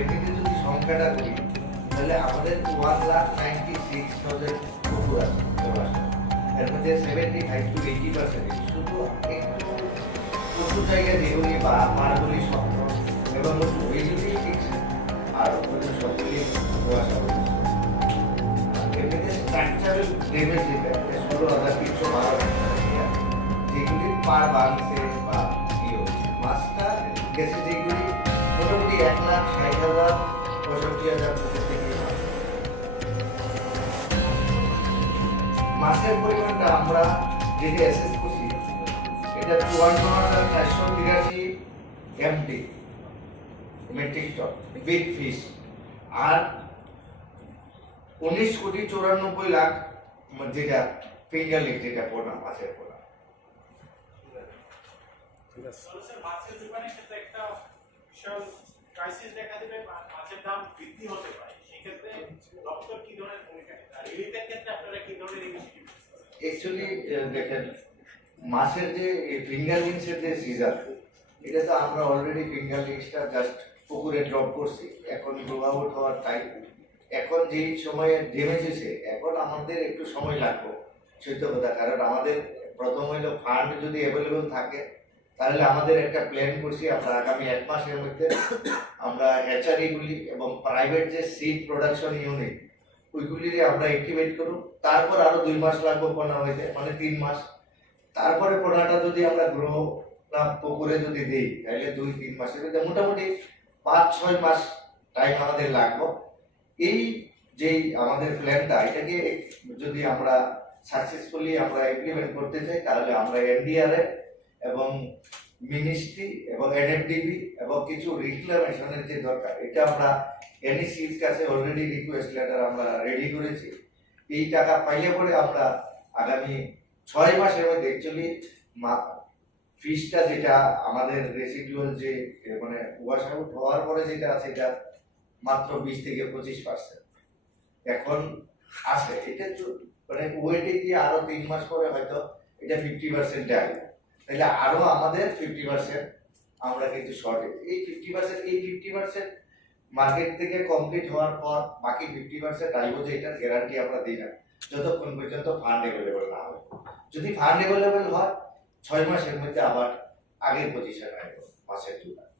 এমনিতে যদি সংখ্যাটা করি তাহলে আমাদের 1,96,000 পুকুর আছে জলাশয়। এর মধ্যে 75 to 80% শুধু একটু উঁচু জায়গা যেগুলি বা পাড়গুলি শক্ত এবং ওইগুলি ঠিক আর ওদের সবগুলি কুয়াশা এমনিতে স্ট্রাকচারাল ড্যামেজ যেটা 16,312 যেগুলি পাড় ভাঙছে বা মাছটা গেছে যেগুলি মোটামুটি 1,60,000 65,000 পুকুর থেকে মাছের পরিমাণটা আমরা যেটা অ্যাসেস করছি এটা 54,483 MD metric ton big fish আর 19,94,00,000 যেটা ফিঙ্গারলিং যেটা পোনা মাছের পোনা। মাছের দোকানে ক্ষেত্রে একটা বিশাল ক্রাইসিস দেখা দিবে, মাছের দাম বৃদ্ধি হতে পারে, সেক্ষেত্রে দপ্তর কি ধরনের ভূমিকা নেবে আর রিলিফের ক্ষেত্রে আপনারা কি ধরনের ইনিশিয়েটিভ? অ্যাকচুয়ালি দেখেন মাছের যে ফিঙ্গারলিংসের যে সিজন এটা তো আমরা অলরেডি ফিঙ্গারলিংসটা জাস্ট পুকুরে ড্রপ করছি, এখন গ্রো আউট হওয়ার টাইম। এখন যেই সময়ে ড্যামেজ হয়েছে এখন আমাদের একটু সময় লাগবে সত্য কথা, কারণ আমাদের প্রথম হইলো ফান্ড যদি অ্যাভেলেবল থাকে তাহলে আমাদের একটা প্ল্যান করছি আমরা আগামী 1 মাসের মধ্যে আমরা হ্যাচারিগুলি এবং প্রাইভেট যে সিড প্রোডাকশন ইউনিট ওইগুলিরে আমরা অ্যাক্টিভেট করব। তারপর আরো 2 মাস লাগবে পোনা হইতে, মানে 3 মাস। তারপরে পোনাটা যদি আমরা গ্রো না পুকুরে যদি দিই তাহলে 2-3 মাসের মধ্যে মোটামুটি 5-6 মাস টাইম আমাদের লাগবে। এই যে আমাদের প্ল্যানটা এটাকে যদি আমরা সাকসেসফুলি আমরা ইমপ্লিমেন্ট করতে চাই তাহলে আমরা এনডিআরএফ এবং মিনিস্ট্রি এবং এনএফডিবি এবং কিছু রিক্লামেশনের যে দরকার এটা আমরা এনইসির কাছে অলরেডি রিকোয়েস্ট লেটার আমরা রেডি করেছি। এই টাকা পাইলে পরে আমরা আগামী 6 মাসের মধ্যে অ্যাকচুয়ালি ফিশটা যেটা আমাদের রেসিডুয়াল যে মানে ওয়াশ আউট হওয়ার পরে যেটা আছে এটা মাত্র 20-25% এখন আছে। এটা মানে ওয়েটে গিয়ে আরো 3 মাস পরে হয়তো এটা 50% আসবে, তাহলে আরো আমাদের 50% আমরা কিন্তু শর্টেজ। এই 50% মার্কেট থেকে কমপ্লিট হওয়ার পর বাকি 50% আইবো যে এটার গ্যারান্টি আমরা দিই না যতক্ষণ পর্যন্ত ফান্ড অ্যাভেলেবল না হয়। যদি ফান্ড অ্যাভেলেবল হয় 6 মাসের মধ্যে আবার আগের পজিশন আসবে মাছের তুলনায়।